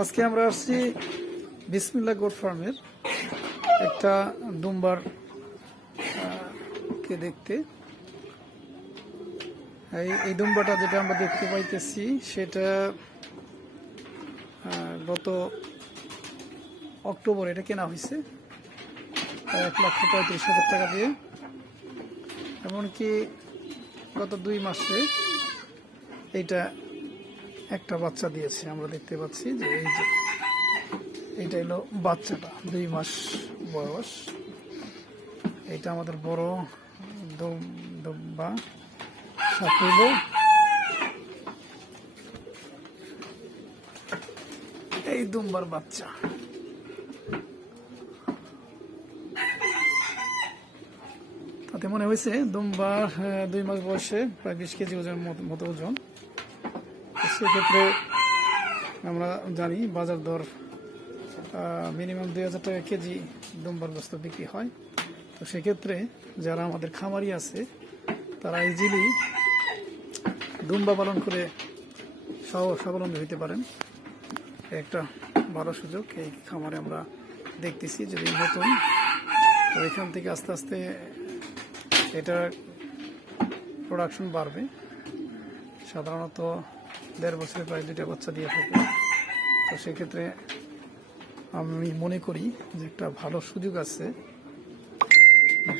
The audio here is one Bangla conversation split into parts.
আজকে আমরা আসছি বিসমিল্লাহ গোট ফার্মের একটা দুম্বার কে দেখতে। এই দুম্বাটা যেটা আমরা দেখতে পাইতেছি সেটা গত অক্টোবর এটা কেনা হয়েছে 1,35,000 টাকা দিয়ে। এমনকি গত 2 মাসে এইটা একটা বাচ্চা দিয়েছে। আমরা দেখতে পাচ্ছি যে এইটা হলো বাচ্চাটা, 2 মাস বয়স। এটা আমাদের বড় দুম্বা সাথে এই দুম্বার বাচ্চা। তাতে মনে হয়েছে দুম্বা 2 মাস বয়সে প্রায় 20 কেজি ওজনের মতো ওজন। সেক্ষেত্রে আমরা জানি বাজার দর মিনিমাম 2,000 টাকা কেজি দুম্বার গোস্ত বিক্রি হয়। তো সেক্ষেত্রে যারা আমাদের খামারি আছে তারা ইজিলি দুম্বা পালন করে স্বাবলম্বী হতে পারেন। একটা ভালো সুযোগ এই খামারে আমরা দেখতেছি। যদি নতুন, তো এখান থেকে আস্তে আস্তে এটার প্রোডাকশন বাড়বে। সাধারণত 1.5 বছরে প্রায় 2টা বাচ্চা দিয়ে থাকে। তো সেক্ষেত্রে আমি মনে করি যে একটা ভালো সুযোগ আছে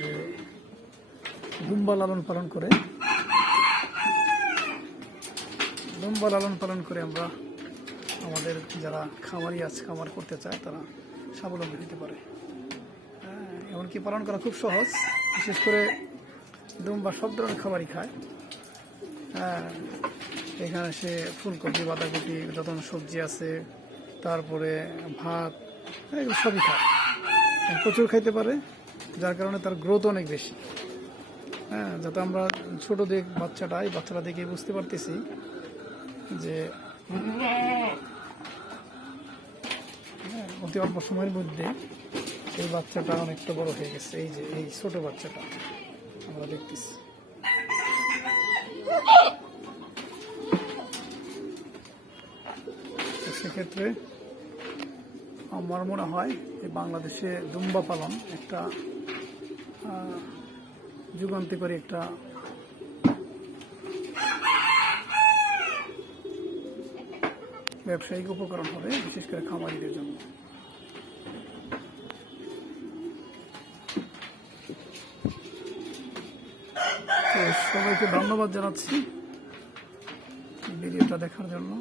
যে দুম্বা লালন পালন করে আমরা আমাদের যারা খামারি আছে, খামার করতে চায়, তারা স্বাবলম্বী হতে পারে। এমনকি পালন করা খুব সহজ। বিশেষ করে দুম্বা সব ধরনের খাবারই খায়। এখানে সে ফুলকপি, বাঁধাকপি, যত সবজি আছে, তারপরে ভাত, এগুলো সবই খায়। প্রচুর খাইতে পারে, যার কারণে তার গ্রোথ অনেক বেশি। যাতে আমরা ছোট বাচ্চাটা দেখে বুঝতে পারতেছি যে অতি অল্প সময়ের মধ্যে এই বাচ্চাটা অনেকটা বড় হয়ে গেছে। এই যে এই ছোট বাচ্চাটা আমরা দেখতেছি। সেক্ষেত্রে আমার মনে হয় যে বাংলাদেশে দুম্বা পালন একটা যুগান্তকারী একটা ব্যবসায়িক উপকরণ হবে, বিশেষ করে খামারিদের জন্য। তো সবাইকে ধন্যবাদ জানাচ্ছি ভিডিওটা দেখার জন্য।